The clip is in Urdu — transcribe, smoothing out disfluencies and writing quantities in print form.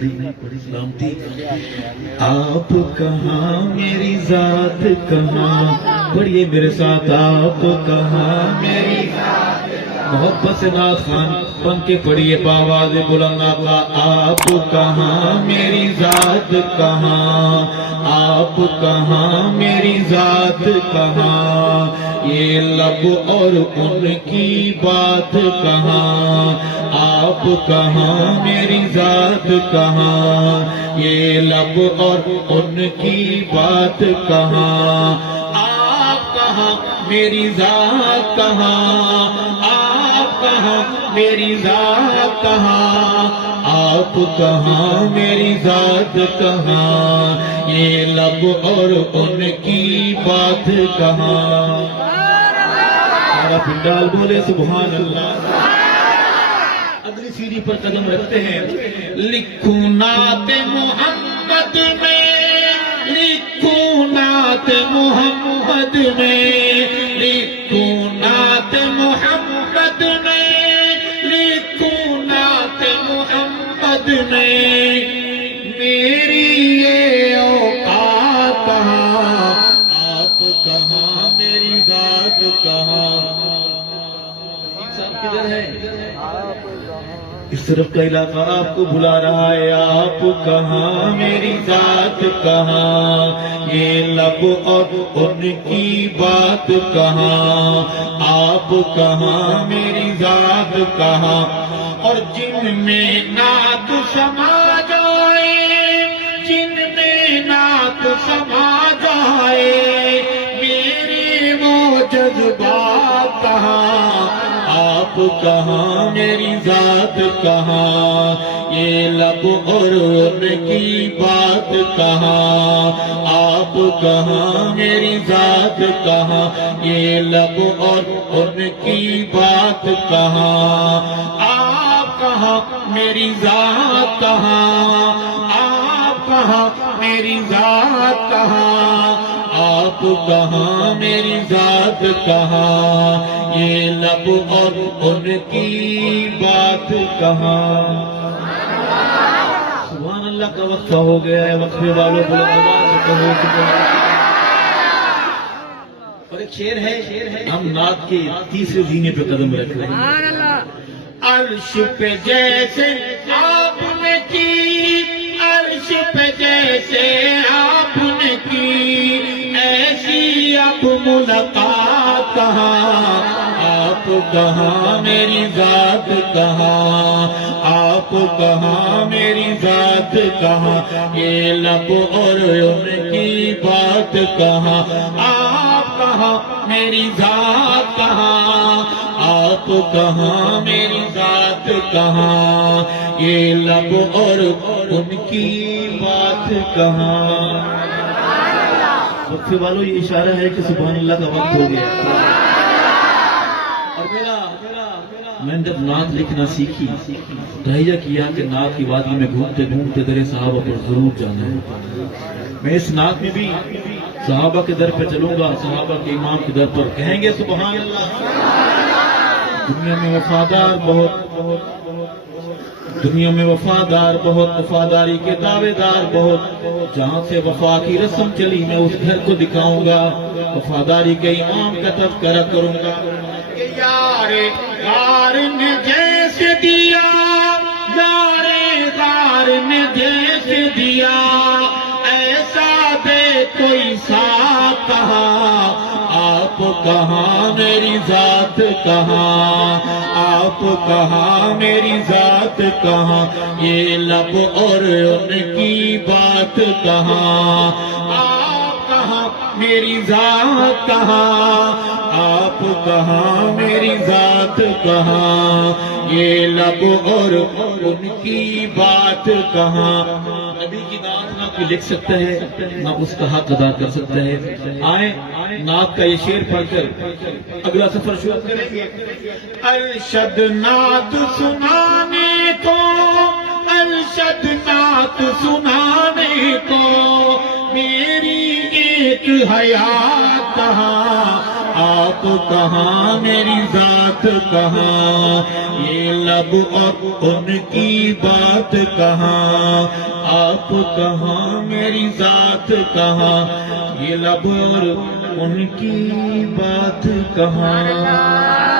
سلامتی آپ کہاں میری ذات کہاں، پڑھیے میرے ساتھ آپ کہاں میری ذات، محبت سے نعت خوان بن کے پڑھیے باواز بلند آقا آپ کہاں میری ذات کہاں، آپ کہاں میری ذات کہاں، یہ لب اور ان کی بات کہاں، آپ کہاں میری ذات کہاں، یہ لب اور ان کی بات کہاں، آپ کہاں میری ذات کہاں، آپ کہاں میری ذات کہاں، آپ کہاں میری ذات کہاں، یہ لب اور ان کی بات کہاں۔ سارا پنڈال بولے سبحان اللہ۔ اگلی سیڑھی پر قدم رکھتے ہیں، لکھوں نعت محمد میں، لکھوں نعت محمد میں، لکھوں نعت محمد میں، لکھوں نعت محمد میں، میری یہ اوقات کہاں، آپ کہاں میری ذات کہاں۔ انسان کدھر ہے؟ اس طرف کا علاقہ آپ کو بلا رہا ہے، آپ کہاں میری ذات کہاں، یہ لب اور ان کی بات کہاں، آپ کہاں میری ذات کہاں، اور جن میں نعت سما جائے، جن میں نعت سما جائے، میرے وہ جذبات کہاں، آپ کہاں میری ذات کہاں، یہ لب اور ان کی بات کہاں، آپ کہاں میری ذات کہاں، یہ لب اور ان کی بات کہاں، آپ کہاں میری ذات کہاں، آپ کہاں میری ذات کہاں، آپ کہاں میری ذات کہاں، یہ لب اور ان کی بات کہاں۔ سبحان اللہ کا وقفہ ہو گیا ہے، وقفے والوں بلند آواز سے کہو سبحان اللہ۔ اور ایک شعر ہے، ہم نعت کے تیسرے زینے پہ قدم رکھ رہے ہیں، عرش پہ جیسے آپ نے کی، عرش پہ جیسے آپ نے کی، ایسی اب ملاقات کہاں، آپ کہاں میری ذات کہاں، آپ کہاں میری ذات کہاں، یہ لب اور ان کی بات کہاں، آپ کہاں میری ذات کہاں، آپ کہاں میری ذات کہاں، یہ لب اور ان کی بات کہاں۔ وقفے والوں یہ اشارہ ہے کہ سبحان اللہ کا وقت ہو گیا۔ اور میں نے جب نعت لکھنا سیکھی، تہیہ کیا کہ نعت کی وادی میں گھومتے گھومتے در صحابہ پر ضرور جانا ہے۔ میں اس نعت میں بھی صحابہ کے در پہ چلوں گا، صحابہ کے امام کے در پر کہیں گے سبحان اللہ۔ دنیا میں وفادار بہت، دنیا میں وفادار بہت، وفاداری کے دعوے دار بہت، جہاں سے وفا کی رسم چلی میں اس گھر کو دکھاؤں گا، وفاداری کے امام کا تذکرہ کروں گا کہ یار غار نے جیسے دیا، یار غار نے جیسے دیا، ایسا دے کوئی ساتھ کہاں، آپ کہاں میری ذات کہاں، آپ کہاں میری ذات کہاں، یہ لب اور ان کی بات کہاں، آپ کہاں میری ذات کہاں، آپ کہاں میری ذات کہاں، یہ لب اور ان کی بات کہاں۔ نبی کی نعت نہ کوئی لکھ سکتا ہے، نہ اس کا حق ادا کر سکتا ہے۔ آئیں نعت کا یہ شعر پڑھ کر اگلا سفر شروع کریں گے۔ ارشد نعت سنانے کو، ارشد نعت سنانے کو، میری ایک حیات کہاں، آپ کہاں میری ذات کہاں، یہ لب اور ان کی بات کہاں، آپ کہاں میری ذات کہاں، یہ لب اور ان کی بات کہاں۔